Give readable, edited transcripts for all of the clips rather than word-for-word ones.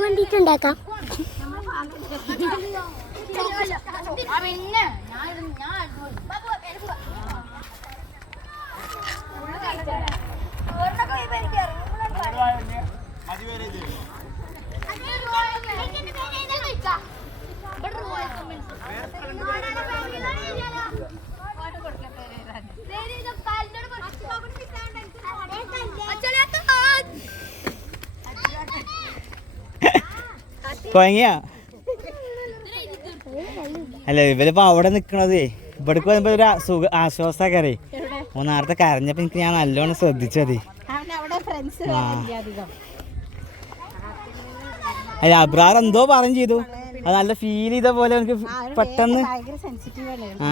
കൊണ്ടിട്ടുണ്ടാക്കാം. കൊയങ്ങിയ അല്ല ഇവരിപ്പോ അവിടെ നിക്കണതേ ഇവിടേക്ക് വരുമ്പോ ഒരു ആശ്വാസക്കാരേ നേരത്തെ കരഞ്ഞപ്പോ എനിക്ക് ഞാൻ നല്ലോണം ശ്രദ്ധിച്ചതേ. അല്ല അബ്രാർ എന്തോ പറയും ചെയ്തു, അത് നല്ല ഫീൽ ചെയ്ത പോലെ എനിക്ക് പെട്ടെന്ന്. ആ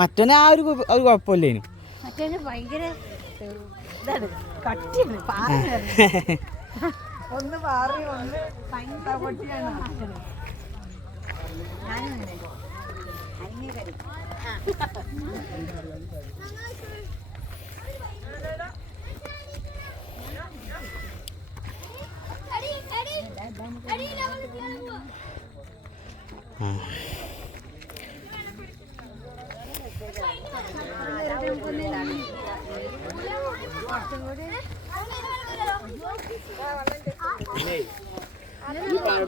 മറ്റോനെ ആ ഒരു കുഴപ്പമില്ലേനു. ഒന്ന് മാറി ഒന്ന് പൊട്ടിയാണ്.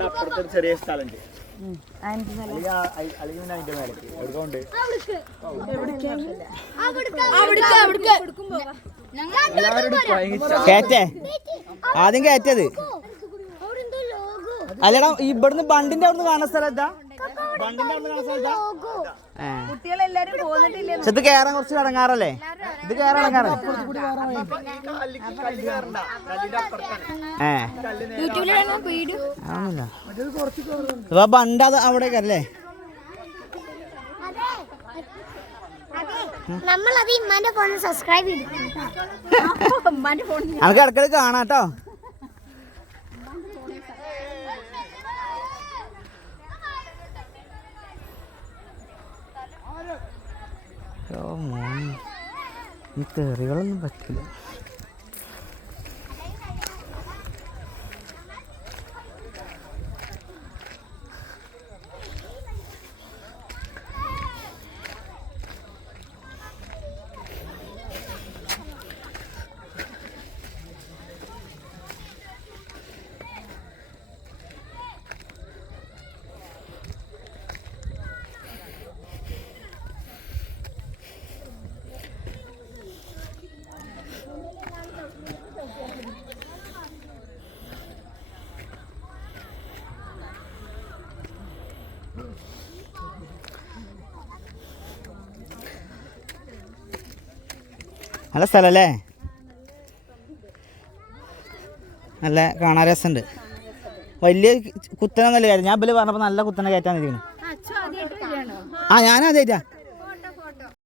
അപ്പുറത്തൊരു ചെറിയ സ്ഥലമുണ്ട്, കേറ്റേ ആദ്യം കയറ്റത്. അല്ലടാ ഇവിടുന്ന് ബണ്ടിന്റെ അവിടുന്ന് കാണുന്ന സ്ഥലത്താ, ബണ്ടിന്റെ അവിടുന്ന് കാണുന്ന സ്ഥലത്താ. കുട്ടികളെല്ലാരും പോന്നിട്ടില്ലേ? ഇത് കേറാൻ കുറച്ച് ഇടങ്ങാറല്ലേ, ഇത് കേറാൻ ഇടങ്ങാറല്ലേ. ഇപ്പൊ ബണ്ട് അത് അവിടേക്കല്ലേ. നമുക്ക് ഇടയ്ക്കിടയ്ക്ക് കാണാട്ടോ. ഈ തെറികളൊന്നും പറ്റില്ല. നല്ല സ്ഥലല്ലേ, നല്ല കാണാൻ രസമുണ്ട്. വലിയ കുത്തനൊന്നല്ല കാര്യം, ഞാൻ ഇവര് പറഞ്ഞപ്പോൾ നല്ല കുത്തനെ കയറ്റാൻ ഇരിക്കുന്നു. ആ ഞാനാദ്യമായിട്ടാ